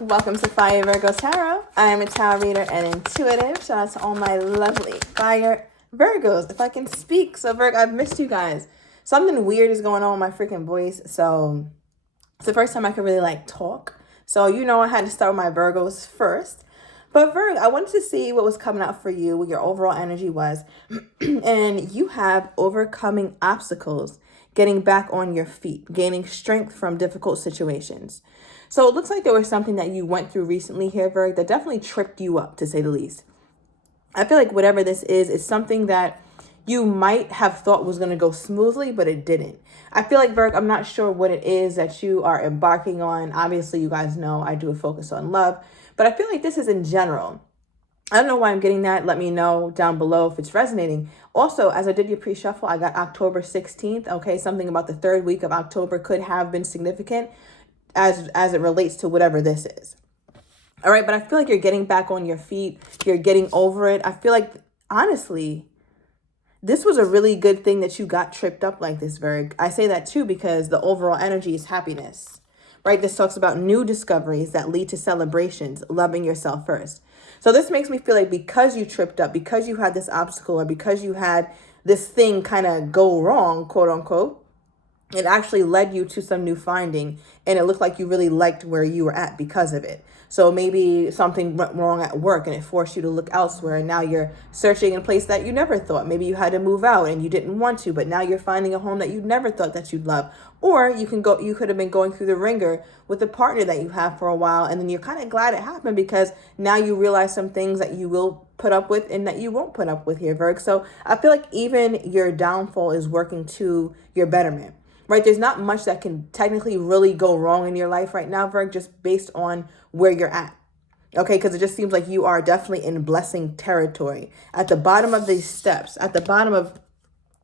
Welcome to Fire Virgo Tarot. I am a tarot reader and intuitive. Shout out to all my lovely fire Virgos, if I can speak. So Virgo, I've missed you guys. Something weird is going on with my freaking voice. So it's the first time I could really talk. So I had to start with my Virgos first. But Virgo, I wanted to see what was coming out for you, what your overall energy was. And you have overcoming obstacles, getting back on your feet, gaining strength from difficult situations. So it looks like there was something that you went through recently here, Virgo, that definitely tripped you up, to say the least. I feel like whatever this is something that you might have thought was going to go smoothly, but it didn't. I feel like, Virgo, I'm not sure what it is that you are embarking on. Obviously, you guys know I do a focus on love, but I feel like this is in general. I don't know why I'm getting that. Let me know down below if it's resonating. Also, as I did your pre-shuffle, I got October 16th. Okay, something about the third week of October could have been significant as it relates to whatever this is. All right, but I feel like you're getting back on your feet. You're getting over it. I feel like, honestly, this was a really good thing that you got tripped up like this, Virg. I say that too because the overall energy is happiness, right? This talks about new discoveries that lead to celebrations, loving yourself first. So this makes me feel like because you tripped up, because you had this obstacle, or because you had this thing kind of go wrong, quote unquote, it actually led you to some new finding, and it looked like you really liked where you were at because of it. So maybe something went wrong at work and it forced you to look elsewhere, and now you're searching in a place that you never thought. Maybe you had to move out and you didn't want to, but now you're finding a home that you never thought that you'd love. Or you could have been going through the ringer with a partner that you have for a while, and then you're kind of glad it happened because now you realize some things that you will put up with and that you won't put up with here, Virg. So I feel like even your downfall is working to your betterment. Right? There's not much that can technically really go wrong in your life right now, Virg, just based on where you're at. Okay, because it just seems like you are definitely in blessing territory. At the bottom of these steps, at the bottom of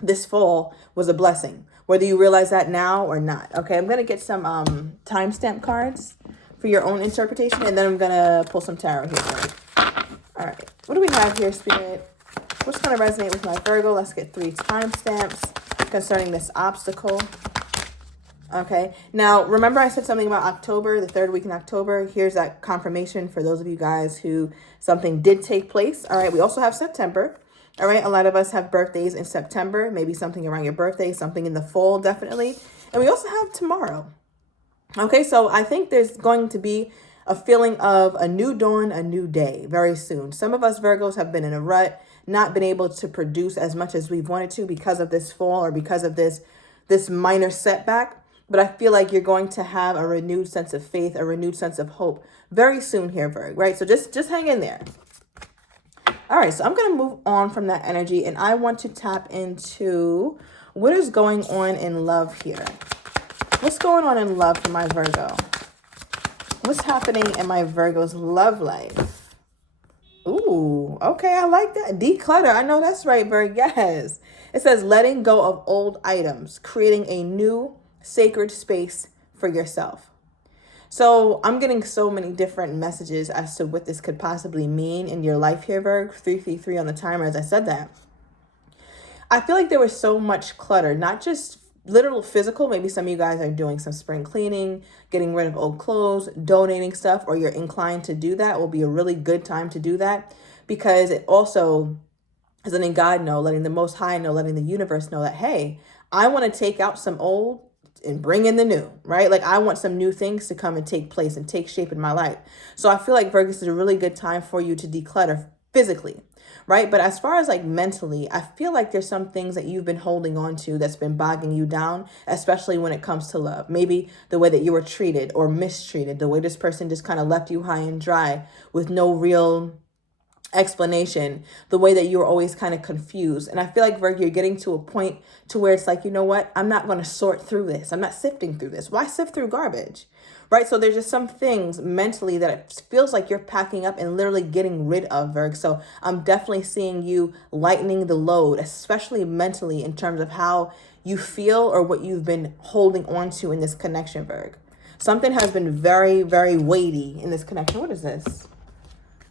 this fall was a blessing, whether you realize that now or not. Okay, I'm going to get some timestamp cards for your own interpretation, and then I'm going to pull some tarot here, Virg. All right, what do we have here, Spirit? What's going to resonate with my Virgo? Let's get 3 timestamps concerning this obstacle. Okay, now remember I said something about October, the third week in October. Here's that confirmation for those of you guys who something did take place. All right, we also have September. All right, a lot of us have birthdays in September, maybe something around your birthday, something in the fall, definitely. And we also have tomorrow. Okay, so I think there's going to be a feeling of a new dawn, a new day very soon. Some of us Virgos have been in a rut, not been able to produce as much as we've wanted to because of this fall or because of this minor setback. But I feel like you're going to have a renewed sense of faith, a renewed sense of hope very soon here, Virg, right? So just hang in there. All right, so I'm going to move on from that energy, and I want to tap into what is going on in love here. What's going on in love for my Virgo? What's happening in my Virgo's love life? Ooh, okay, I like that. Declutter. I know that's right, Virg. Yes. It says letting go of old items, creating a new sacred space for yourself. So I'm getting so many different messages as to what this could possibly mean in your life here, Virg. 333 on the timer as I said that. I feel like there was so much clutter, not just literal physical. Maybe some of you guys are doing some spring cleaning, getting rid of old clothes, donating stuff, or you're inclined to do that. It will be a really good time to do that because it also is letting God know, letting the Most High know, letting the universe know that, hey, I want to take out some old and bring in the new, right? Like I want some new things to come and take place and take shape in my life. So I feel like Virgo, this is a really good time for you to declutter physically, right? But as far as like mentally, I feel like there's some things that you've been holding on to that's been bogging you down, especially when it comes to love. Maybe the way that you were treated or mistreated, the way this person just kind of left you high and dry with no real explanation, the way that you were always kind of confused. And I feel like, Virgo, you're getting to a point to where it's like, you know what? I'm not going to sort through this. I'm not sifting through this. Why sift through garbage? Right? So there's just some things mentally that it feels like you're packing up and literally getting rid of, Virgo. So I'm definitely seeing you lightening the load, especially mentally in terms of how you feel or what you've been holding on to in this connection, Virgo. Something has been very, very weighty in this connection. What is this?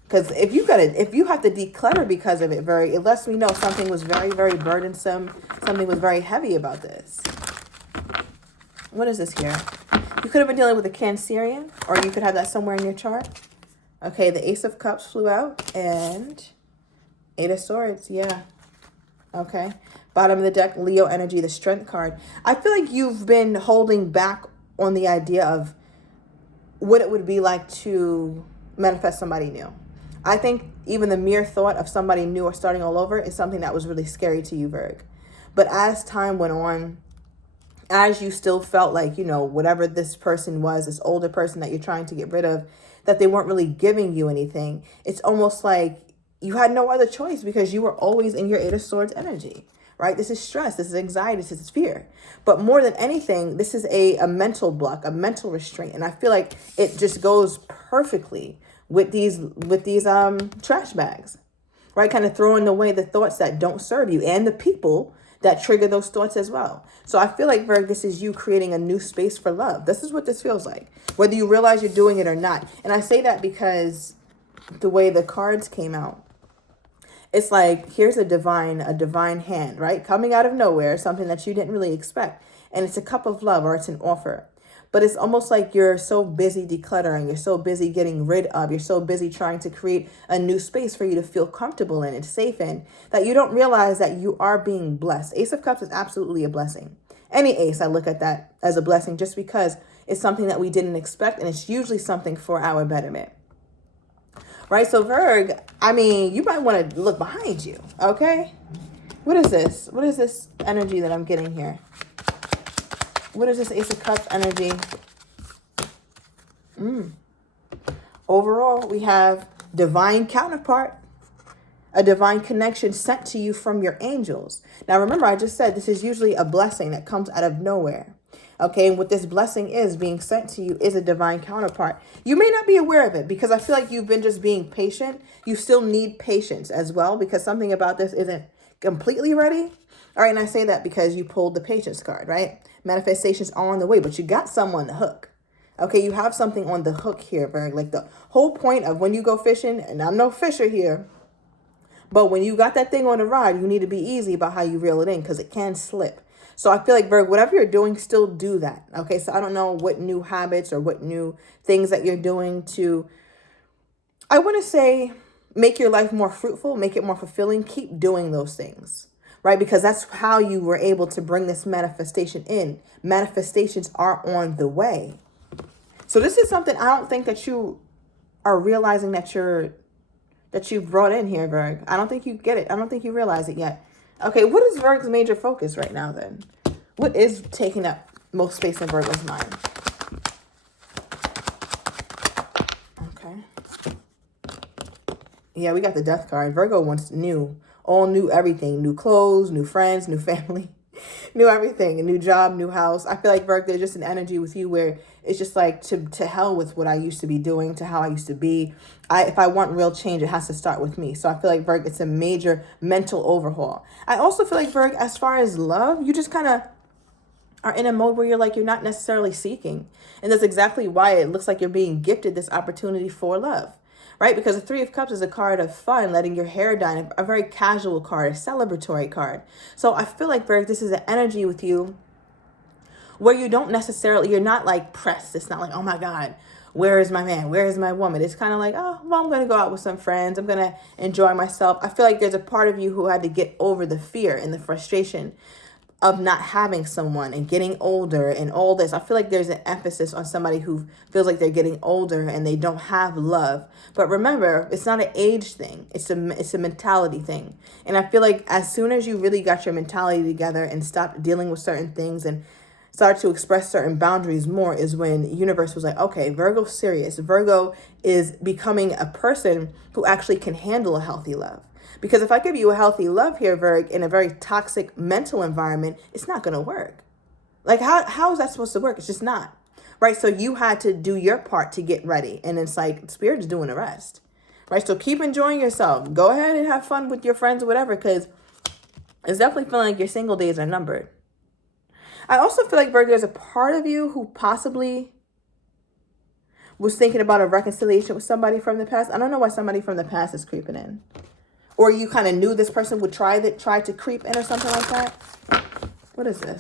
Because if you have to declutter because of it, it lets me know something was very, very burdensome. Something was very heavy about this. What is this here? You could have been dealing with a Cancerian, or you could have that somewhere in your chart. Okay, the Ace of Cups flew out, and Eight of Swords, yeah. Okay, bottom of the deck, Leo energy, the Strength card. I feel like you've been holding back on the idea of what it would be like to manifest somebody new. I think even the mere thought of somebody new or starting all over is something that was really scary to you, Virg. But as time went on, as you still felt like, you know, whatever this person was, this older person that you're trying to get rid of, that they weren't really giving you anything, it's almost like you had no other choice because you were always in your Eight of Swords energy, right? This is stress, this is anxiety, this is fear. But more than anything, this is a mental block, a mental restraint. And I feel like it just goes perfectly with these trash bags, right? Kind of throwing away the thoughts that don't serve you and the people that trigger those thoughts as well. So I feel like, Virg, this is you creating a new space for love. This is what this feels like, whether you realize you're doing it or not. And I say that because the way the cards came out, it's like, here's a divine hand, right? Coming out of nowhere, something that you didn't really expect. And it's a cup of love, or it's an offer. But it's almost like you're so busy decluttering, you're so busy getting rid of, you're so busy trying to create a new space for you to feel comfortable in and safe in, that you don't realize that you are being blessed. Ace of Cups is absolutely a blessing. Any ace, I look at that as a blessing just because it's something that we didn't expect, and it's usually something for our betterment. Right? So Virg, I mean, you might want to look behind you, okay? What is this? What is this energy that I'm getting here? What is this Ace of Cups energy? Overall, we have divine counterpart, a divine connection sent to you from your angels. Now, remember, I just said this is usually a blessing that comes out of nowhere. Okay, and what this blessing is being sent to you is a divine counterpart. You may not be aware of it because I feel like you've been just being patient. You still need patience as well because something about this isn't completely ready. All right, and I say that because you pulled the patience card, right? Manifestations are on the way, but you got someone on the hook. Okay, you have something on the hook here, Virg. Like the whole point of when you go fishing, and I'm no fisher here, but when you got that thing on the rod, you need to be easy about how you reel it in because it can slip. So I feel like, Virg, whatever you're doing, still do that. Okay, so I don't know what new habits or what new things that you're doing to, I want to say, make your life more fruitful, make it more fulfilling. Keep doing those things, right? Because that's how you were able to bring this manifestation in. Manifestations are on the way. So this is something I don't think that you are realizing that you've brought in here, Virg. I don't think you get it. I don't think you realize it yet. Okay, what is Virg's major focus right now then? What is taking up most space in Virgo's mind? Okay. Yeah, we got the Death card. Virgo wants new, all new everything. New clothes, new friends, new family, new everything. A new job, new house. I feel like, Virg, there's just an energy with you where it's just like to hell with what I used to be doing, to how I used to be. If I want real change, it has to start with me. So I feel like, Virg, it's a major mental overhaul. I also feel like, Virg, as far as love, you just kind of are in a mode where you're not necessarily seeking. And that's exactly why it looks like you're being gifted this opportunity for love, right? Because the Three of Cups is a card of fun, letting your hair down, a very casual card, a celebratory card. So I feel like, Virg, this is an energy with you where you don't necessarily, you're not like pressed. It's not like, oh my God, where is my man? Where is my woman? It's kind of like, oh, well, I'm going to go out with some friends. I'm going to enjoy myself. I feel like there's a part of you who had to get over the fear and the frustration of not having someone and getting older and all this. I feel like there's an emphasis on somebody who feels like they're getting older and they don't have love. But remember, it's not an age thing. It's a mentality thing. And I feel like as soon as you really got your mentality together and stopped dealing with certain things and start to express certain boundaries more is when the universe was like, okay, Virgo's serious. Virgo is becoming a person who actually can handle a healthy love. Because if I give you a healthy love here, Virg, in a very toxic mental environment, it's not going to work. Like, how is that supposed to work? It's just not. Right? So you had to do your part to get ready. And it's like, Spirit is doing the rest. Right? So keep enjoying yourself. Go ahead and have fun with your friends or whatever, because it's definitely feeling like your single days are numbered. I also feel like, Virgo, there's a part of you who possibly was thinking about a reconciliation with somebody from the past. I don't know why somebody from the past is creeping in. Or you kind of knew this person would try to creep in or something like that. What is this?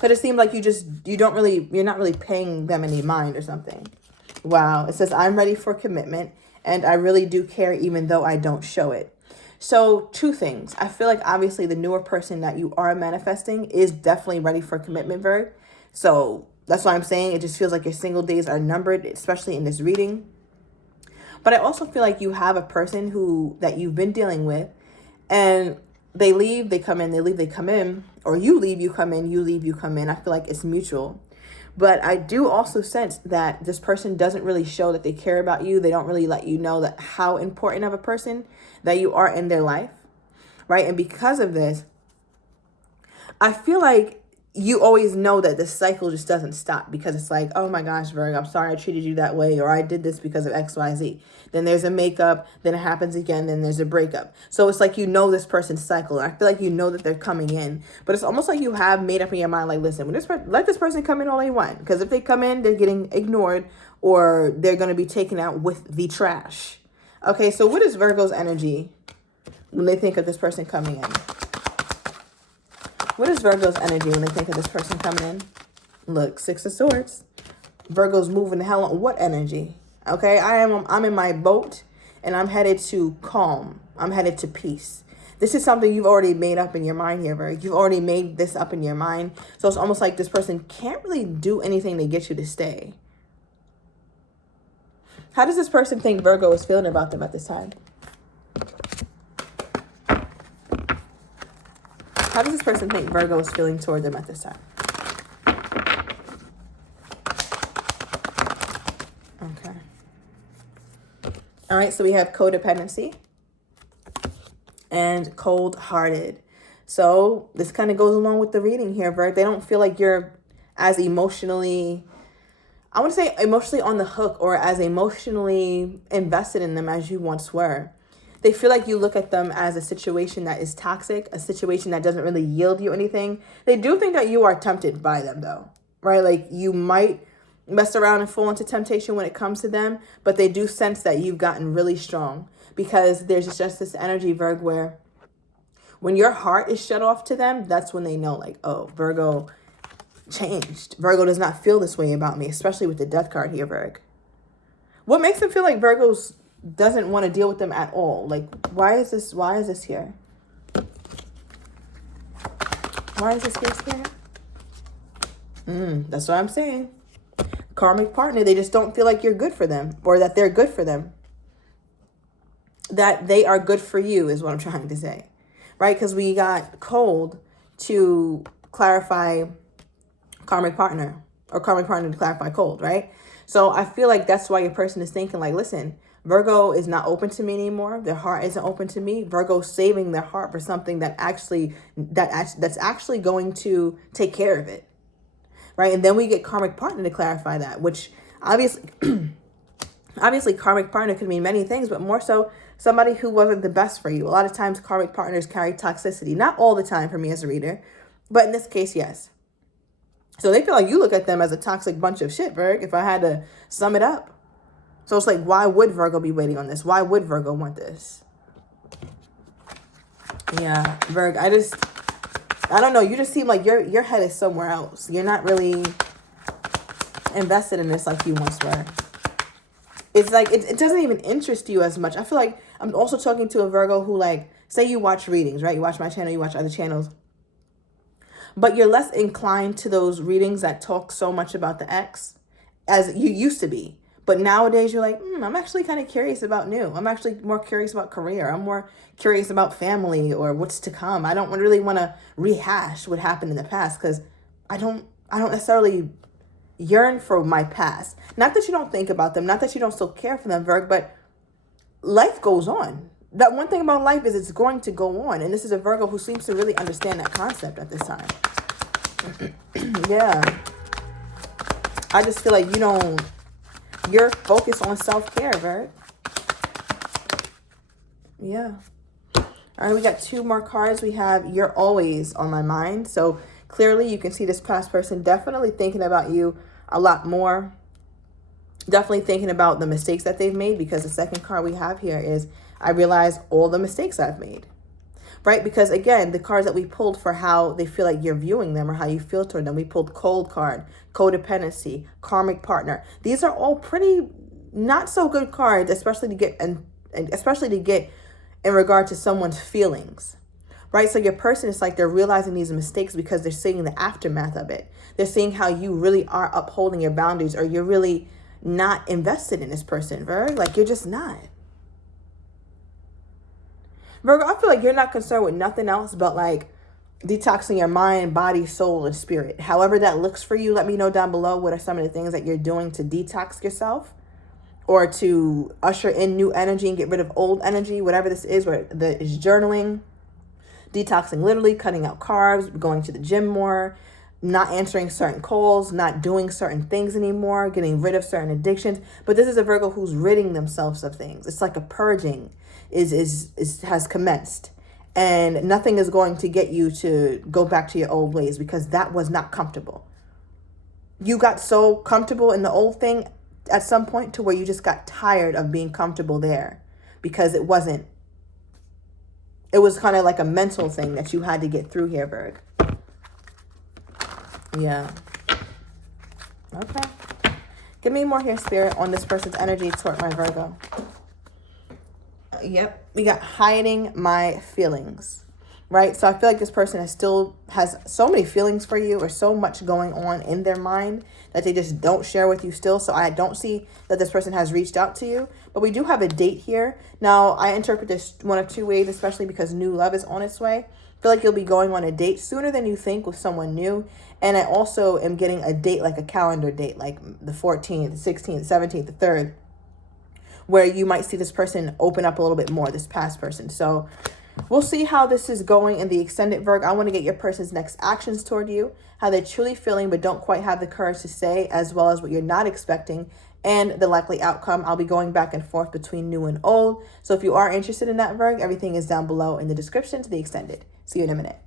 But it seems like you're not really paying them any mind or something. Wow. It says, I'm ready for commitment and I really do care even though I don't show it. So 2 things. I feel like obviously the newer person that you are manifesting is definitely ready for commitment, Virg. So that's why I'm saying it just feels like your single days are numbered, especially in this reading. But I also feel like you have a person that you've been dealing with, and they leave, they come in, they leave, they come in, or you leave, you come in, you leave, you come in. I feel like it's mutual. But I do also sense that this person doesn't really show that they care about you. They don't really let you know that how important of a person that you are in their life, right? And because of this, I feel like you always know that the cycle just doesn't stop, because it's like, oh my gosh, Virg, I'm sorry I treated you that way, or I did this because of X, Y, Z. Then there's a makeup, then it happens again, then there's a breakup. So it's like, you know, this person's cycle. And I feel like you know that they're coming in, but it's almost like you have made up in your mind, like, listen, let this person come in all they want, because if they come in, they're getting ignored or they're going to be taken out with the trash. Okay, so what is Virgo's energy when they think of this person coming in? What is Virgo's energy when they think of this person coming in? Look, 6 of Swords. Virgo's moving the hell on. What energy? Okay, I'm in my boat and I'm headed to calm. I'm headed to peace. This is something you've already made up in your mind here, Virgo. You've already made this up in your mind. So it's almost like this person can't really do anything to get you to stay. How does this person think Virgo is feeling about them at this time? How does this person think Virgo is feeling toward them at this time? Okay. All right, so we have codependency and cold-hearted. So this kind of goes along with the reading here, Virgo. They don't feel like you're as emotionally, I want to say emotionally on the hook, or as emotionally invested in them as you once were. They feel like you look at them as a situation that is toxic, a situation that doesn't really yield you anything. They do think that you are tempted by them, though, right? Like, you might mess around and fall into temptation when it comes to them, but they do sense that you've gotten really strong, because there's just this energy, Virgo, where when your heart is shut off to them, that's when they know, like, oh, Virgo changed. Virgo does not feel this way about me, especially with the Death card here, Virgo. What makes them feel like Virgo's doesn't want to deal with them at all? Like, why is this here? Why is this here? That's what I'm saying. Karmic partner, they just don't feel like you're good for them, or that they're good for them. That they are good for you is what I'm trying to say, right? Because we got cold to clarify karmic partner, or karmic partner to clarify cold, right? So I feel like that's why your person is thinking, like, listen, Virgo is not open to me anymore. Their heart isn't open to me. Virgo's saving their heart for something that's actually going to take care of it, right? And then we get karmic partner to clarify that, which obviously karmic partner could mean many things, but more so somebody who wasn't the best for you. A lot of times karmic partners carry toxicity. Not all the time for me as a reader, but in this case, yes. So they feel like you look at them as a toxic bunch of shit, Virgo, if I had to sum it up. So it's like, why would Virgo be waiting on this? Why would Virgo want this? Yeah, Virgo, I don't know. You just seem like your head is somewhere else. You're not really invested in this like you once were. It's like, it doesn't even interest you as much. I feel like I'm also talking to a Virgo who, like, say you watch readings, right? You watch my channel, you watch other channels. But you're less inclined to those readings that talk so much about the ex as you used to be. But nowadays you're like, I'm actually kind of curious about new. I'm actually more curious about career. I'm more curious about family or what's to come. I don't really want to rehash what happened in the past, because I don't necessarily yearn for my past. Not that you don't think about them, not that you don't still care for them, Virgo, but life goes on. That one thing about life is it's going to go on. And this is a Virgo who seems to really understand that concept at this time. Yeah. I just feel like you're focused on self-care, Virgo. Yeah. All right, we got 2 more cards. We have You're Always on My Mind. So clearly you can see this past person definitely thinking about you a lot more. Definitely thinking about the mistakes that they've made, because the second card we have here is I realize all the mistakes I've made. right? Because again, the cards that we pulled for how they feel like you're viewing them or how you feel toward them, we pulled cold card, codependency, karmic partner. These are all pretty not so good cards, especially to get and especially to get in regard to someone's feelings, right? So your person is like they're realizing these mistakes because they're seeing the aftermath of it. They're seeing how you really are upholding your boundaries, or you're really not invested in this person, Virgo. Like, you're just not. Virgo, I feel like you're not concerned with nothing else but like detoxing your mind, body, soul, and spirit. However that looks for you, let me know down below what are some of the things that you're doing to detox yourself or to usher in new energy and get rid of old energy, whatever this is, whether that is journaling, detoxing literally, cutting out carbs, going to the gym more, not answering certain calls, not doing certain things anymore, getting rid of certain addictions. But this is a Virgo who's ridding themselves of things. It's like a purging has commenced. And nothing is going to get you to go back to your old ways because that was not comfortable. You got so comfortable in the old thing at some point to where you just got tired of being comfortable there because it was kind of like a mental thing that you had to get through here, Virg. Yeah. Okay. Give me more here, Spirit, on this person's energy toward my Virgo. Yep. We got hiding my feelings, right? So I feel like this person has so many feelings for you or so much going on in their mind that they just don't share with you still. So I don't see that this person has reached out to you, but we do have a date here. Now, I interpret this one of two ways, especially because new love is on its way. I feel like you'll be going on a date sooner than you think with someone new. And I also am getting a date, like a calendar date, like the 14th, the 16th, 17th, the 3rd, where you might see this person open up a little bit more, this past person. So we'll see how this is going in the extended, Virgo. I want to get your person's next actions toward you, how they're truly feeling but don't quite have the courage to say, as well as what you're not expecting and the likely outcome. I'll be going back and forth between new and old. So if you are interested in that, Virgo, everything is down below in the description to the extended. See you in a minute.